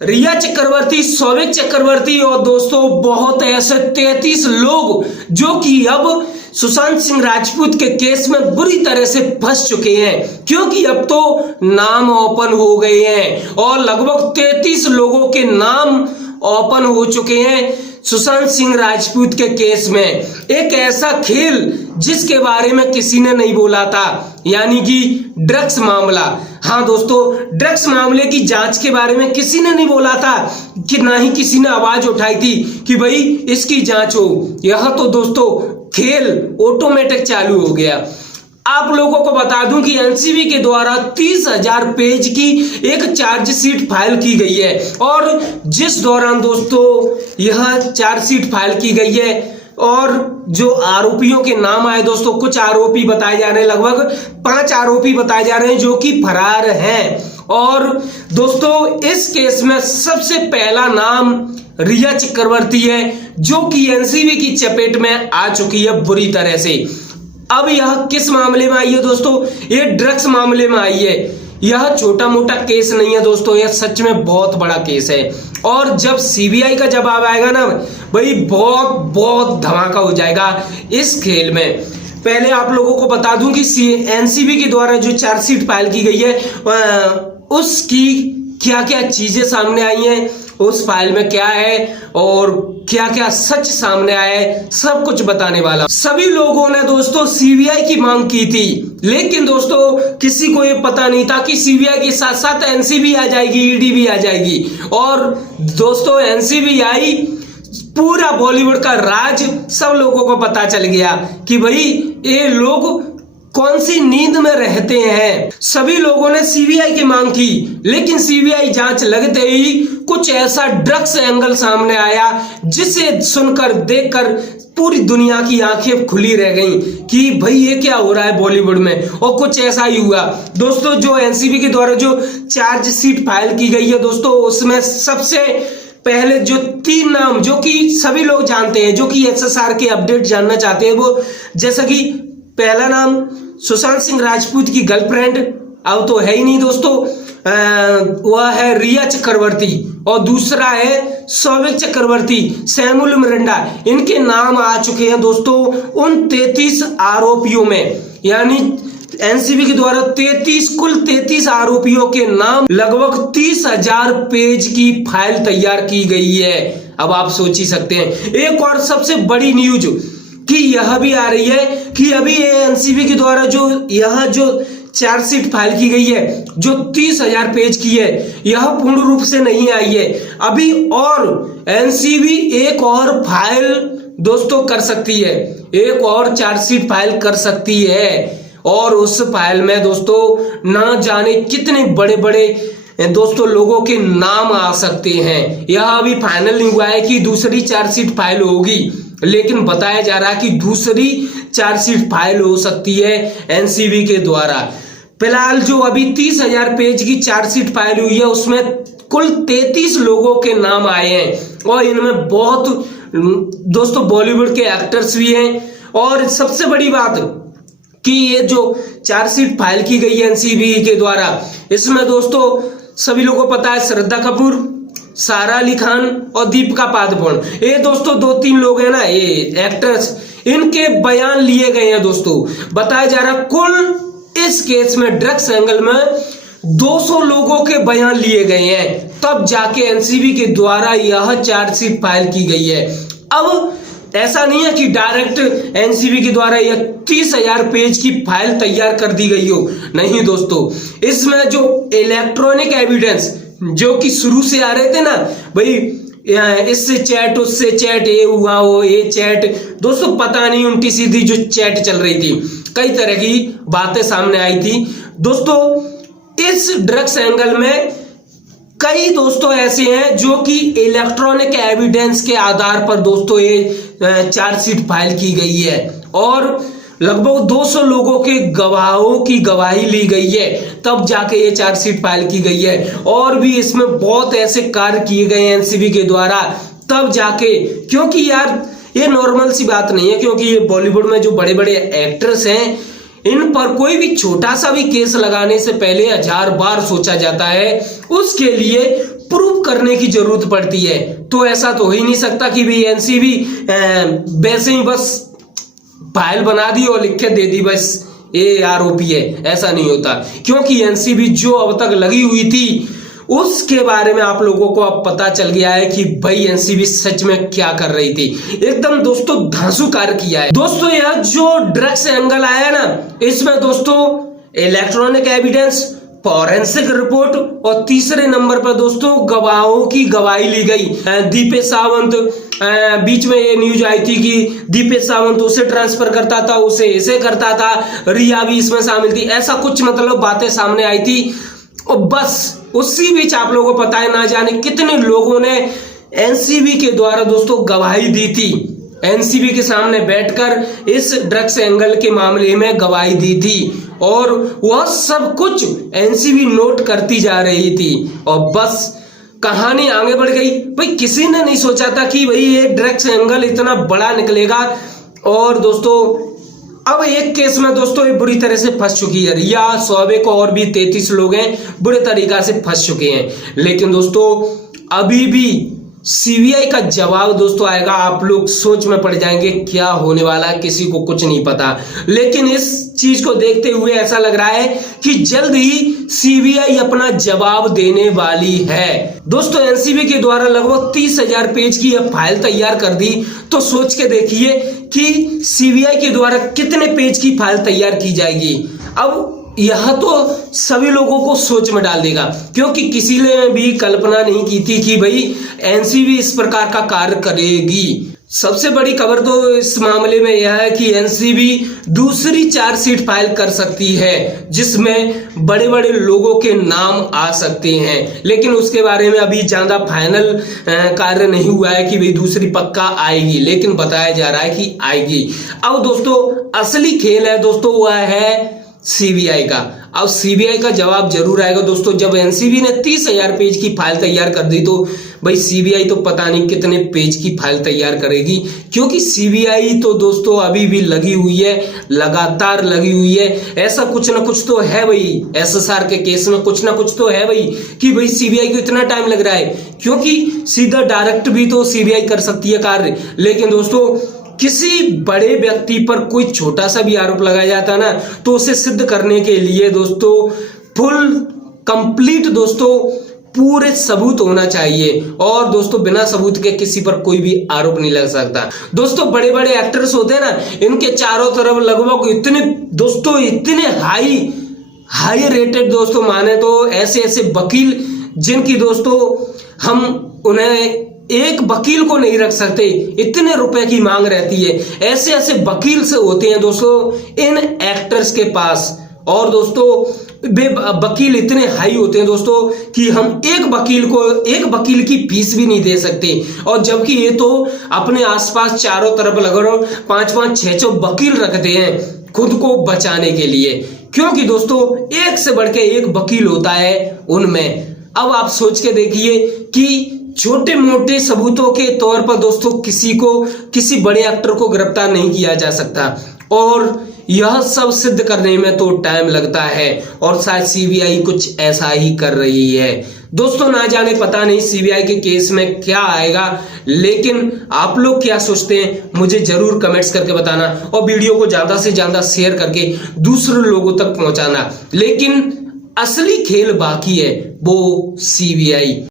रिया चक्रवर्ती, सौविक चक्रवर्ती और दोस्तों बहुत ऐसे 33 लोग जो कि अब सुशांत सिंह राजपूत के केस में बुरी तरह से फंस चुके हैं, क्योंकि अब तो नाम ओपन हो गए हैं और लगभग 33 लोगों के नाम ओपन हो चुके हैं सुशांत सिंह राजपूत के केस में। एक ऐसा खेल जिसके बारे में किसी ने नहीं बोला था, यानी कि ड्रग्स मामला। हाँ दोस्तों, ड्रग्स मामले की जांच के बारे में किसी ने नहीं बोला था कि ना ही किसी ने आवाज उठाई थी कि भाई इसकी जांच हो। यह तो दोस्तों खेल ऑटोमेटिक चालू हो गया। आप लोगों को बता दूं कि एनसीबी के द्वारा 30,000 पेज की एक चार्जशीट फाइल की गई है और जिस दौरान दोस्तों यह चार्जशीट फाइल की गई है और जो आरोपियों के नाम आए दोस्तों, कुछ आरोपी बताए जा रहे हैं, लगभग 5 आरोपी बताए जा रहे हैं जो कि फरार हैं। और दोस्तों इस केस में सबसे पहला नाम रिया चक्रवर्ती है जो कि एनसीबी की चपेट में आ चुकी है बुरी तरह से। अब यह किस मामले में आई है दोस्तों? ये ड्रग्स मामले में आई है। यह छोटा मोटा केस नहीं है दोस्तों, यह सच में बहुत बड़ा केस है और जब सीबीआई का जवाब आएगा ना भाई, बहुत बहुत धमाका हो जाएगा इस खेल में। पहले आप लोगों को बता दूं कि एनसीबी के द्वारा जो चार्जशीट फाइल की गई है उसकी क्या क्या चीजें सामने आई हैं, उस फाइल में क्या है और क्या क्या सच सामने आया है, सब कुछ बताने वाला। सभी लोगों ने दोस्तों सीबीआई की मांग की थी, लेकिन दोस्तों किसी को ये पता नहीं था कि सीबीआई के साथ साथ एनसीबी आ जाएगी, ईडी भी आ जाएगी। और दोस्तों एनसीबी आई, पूरा बॉलीवुड का राज सब लोगों को पता चल गया कि भाई ये लोग कौन सी नींद में रहते हैं। सभी लोगों ने सीबीआई की मांग की, लेकिन सीबीआई जांच लगते ही कुछ ऐसा ड्रग्स एंगल सामने आया जिसे सुनकर देखकर पूरी दुनिया की आंखें खुली रह गईं कि भाई ये क्या हो रहा है बॉलीवुड में। और कुछ ऐसा ही हुआ दोस्तों। जो एनसीबी के द्वारा जो चार्जशीट फाइल की गई है दोस्तों, उसमें सबसे पहले जो 3 नाम जो कि सभी लोग जानते हैं, जो कि एसएसआर के अपडेट जानना चाहते हैं, वो जैसा कि पहला नाम सुशांत सिंह राजपूत की गर्लफ्रेंड, अब तो है ही नहीं दोस्तों, वह है रिया चक्रवर्ती और दूसरा है सौविक चक्रवर्ती, सैमुअल मिरांडा। इनके नाम आ चुके हैं दोस्तों उन 33 आरोपियों में, यानी एनसीबी के द्वारा कुल 33 आरोपियों के नाम, लगभग 30,000 पेज की फाइल तैयार की गई है। अब आप सोच ही सकते हैं। एक और सबसे बड़ी न्यूज कि यह भी आ रही है कि अभी एनसीबी के द्वारा जो चार्जशीट फाइल की गई है, जो 30,000 पेज की है, यह पूर्ण रूप से नहीं आई है अभी, और एनसीबी एक और फाइल दोस्तों कर सकती है, एक और चार्जशीट फाइल कर सकती है और उस फाइल में दोस्तों ना जाने कितने बड़े बड़े दोस्तों लोगों के नाम आ सकते हैं। यह अभी फाइनल नहीं हुआ है कि दूसरी चार्जशीट फाइल होगी, लेकिन बताया जा रहा है कि दूसरी चार्जशीट फाइल हो सकती है एनसीबी के द्वारा। फिलहाल जो अभी 30,000 पेज की चार्जशीट फाइल हुई है उसमें कुल 33 लोगों के नाम आए हैं और इनमें बहुत दोस्तों बॉलीवुड के एक्टर्स भी हैं। और सबसे बड़ी बात कि ये जो चार्जशीट फाइल की गई है एनसीबी के द्वारा, इसमें दोस्तों सभी लोगों को पता है श्रद्धा कपूर, सारा अली खान और दीपिका पादुकोण, ये दोस्तों 2-3 लोग हैं ना, ये एक्टर्स, इनके बयान लिए गए हैं दोस्तों। बताया जा रहा कुल इस केस में ड्रग्स एंगल में 200 लोगों के बयान लिए गए हैं, तब जाके एनसीबी के द्वारा यह चार्जशीट फाइल की गई है। अब ऐसा नहीं है कि डायरेक्ट एनसीबी के द्वारा यह 30,000 पेज की फाइल तैयार कर दी गई हो, नहीं दोस्तों। इसमें जो इलेक्ट्रॉनिक एविडेंस जो कि शुरू से आ रहे थे ना भाई, इससे चैट उससे चैट, ये हुआ हो ये चैट, दोस्तों पता नहीं उल्टी सीधी जो चैट चल रही थी, कई तरह की बातें सामने आई थी दोस्तों। इस ड्रग्स एंगल में कई दोस्तों ऐसे हैं जो कि इलेक्ट्रॉनिक एविडेंस के आधार पर दोस्तों ये चार्जशीट फाइल की गई है और लगभग 200 लोगों के गवाहों की गवाही ली गई है, तब जाके ये चार्जशीट फाइल की गई है। और भी इसमें बहुत ऐसे कार्य किए गए हैं एनसीबी के द्वारा, तब जाके, क्योंकि यार ये नॉर्मल सी बात नहीं है, क्योंकि ये बॉलीवुड में जो बड़े बड़े एक्टर्स हैं इन पर कोई भी छोटा सा भी केस लगाने से पहले 1000 बार सोचा जाता है, उसके लिए प्रूव करने की जरूरत पड़ती है। तो ऐसा तो हो ही नहीं सकता कि भाई एनसीबी वैसे ही बस फाइल बना दी और लिख के दे दी बस ये आरोपी है, ऐसा नहीं होता। क्योंकि एनसीबी जो अब तक लगी हुई थी उसके बारे में आप लोगों को अब पता चल गया है कि भाई एनसीबी सच में क्या कर रही थी। एकदम दोस्तों धांसू कार्य किया है। दोस्तों यह जो ड्रग्स एंगल आया ना, इसमें दोस्तों इलेक्ट्रॉनिक एविडेंस, फॉरेंसिक रिपोर्ट और तीसरे नंबर पर दोस्तों गवाहों की गवाही ली गई। दीपेश सावंत, बीच में ये न्यूज आई थी कि दीपेश सावंत उसे ट्रांसफर करता था, उसे ऐसे करता था, रिया भी इसमें शामिल थी, ऐसा कुछ मतलब बातें सामने आई थी। और बस उसी बीच आप लोगों को पता है ना जाने कितने लोगों ने एनसीबी के द्वारा दोस्तों गवाही दी थी, एनसीबी के सामने बैठकर इस ड्रग्स एंगल के मामले में गवाही दी थी और वह सब कुछ एनसीबी नोट करती जा रही थी। और बस कहानी आगे बढ़ गई। भाई किसी ने नहीं सोचा था कि भाई ये ड्रग्स एंगल इतना बड़ा निकलेगा। और दोस्तों अब एक केस में दोस्तों ये बुरी तरह से फंस चुकी है रिया, शोएब और भी 33 लोग हैं बुरे तरीका से फंस चुके हैं। लेकिन दोस्तों अभी भी सीबीआई का जवाब दोस्तों आएगा, आप लोग सोच में पड़ जाएंगे क्या होने वाला है, किसी को कुछ नहीं पता। लेकिन इस चीज को देखते हुए ऐसा लग रहा है कि जल्द ही सीबीआई अपना जवाब देने वाली है। दोस्तों एनसीबी के द्वारा लगभग 30,000 पेज की यह फाइल तैयार कर दी, तो सोच के देखिए कि सीबीआई के द्वारा कितने पेज की फाइल तैयार की जाएगी। अब यह तो सभी लोगों को सोच में डाल देगा, क्योंकि किसी ने भी कल्पना नहीं की थी कि भाई एनसीबी इस प्रकार का कार्य करेगी। सबसे बड़ी खबर तो इस मामले में यह है कि एनसीबी दूसरी चार्जशीट फाइल कर सकती है जिसमें बड़े बड़े लोगों के नाम आ सकते हैं। लेकिन उसके बारे में अभी ज्यादा फाइनल कार्य नहीं हुआ है कि भाई दूसरी पक्का आएगी, लेकिन बताया जा रहा है कि आएगी। अब दोस्तों असली खेल है दोस्तों वह है सीबीआई का। अब सीबीआई का जवाब जरूर आएगा दोस्तों। जब एनसीबी ने 30,000 पेज की फाइल तैयार कर दी, तो भाई सीबीआई तो पता नहीं कितने पेज की फाइल तैयार करेगी, क्योंकि सीबीआई तो दोस्तों अभी भी लगी हुई है, लगातार लगी हुई है। ऐसा कुछ ना कुछ तो है भाई, एसएसआर के केस में कुछ ना कुछ तो है भाई कि भाई सीबीआई को इतना टाइम लग रहा है, क्योंकि सीधा डायरेक्ट भी तो सीबीआई कर सकती है कार्य। लेकिन दोस्तों किसी बड़े व्यक्ति पर कोई छोटा सा भी आरोप लगाया जाता है ना, तो उसे सिद्ध करने के लिए दोस्तों फुल कंप्लीट दोस्तों पूरे सबूत होना चाहिए। और दोस्तों बिना सबूत के किसी पर कोई भी आरोप नहीं लग सकता। दोस्तों बड़े बड़े एक्टर्स होते हैं ना, इनके चारों तरफ लगभग इतने दोस्तों इतने हाई रेटेड दोस्तों माने तो ऐसे ऐसे वकील, जिनकी दोस्तों हम उन्हें एक वकील को नहीं रख सकते, इतने रुपए की मांग रहती है। ऐसे ऐसे वकील से होते हैं दोस्तों इन एक्टर्स के पास। और दोस्तों वे वकील इतने हाई होते हैं दोस्तों कि हम एक वकील की फीस भी नहीं दे सकते। और जबकि ये तो अपने आसपास चारों तरफ लगभग 5-5, 6-6 वकील रखते हैं खुद को बचाने के लिए, क्योंकि दोस्तों एक से बढ़ के एक वकील होता है उनमें। अब आप सोच के देखिए कि छोटे मोटे सबूतों के तौर पर दोस्तों किसी बड़े एक्टर को गिरफ्तार नहीं किया जा सकता, और यह सब सिद्ध करने में तो टाइम लगता है। और शायद सीबीआई कुछ ऐसा ही कर रही है दोस्तों। ना जाने पता नहीं सीबीआई के केस में क्या आएगा, लेकिन आप लोग क्या सोचते हैं मुझे जरूर कमेंट्स करके बताना, और वीडियो को ज्यादा से ज्यादा शेयर करके दूसरे लोगों तक पहुंचाना। लेकिन असली खेल बाकी है, वो सीबीआई।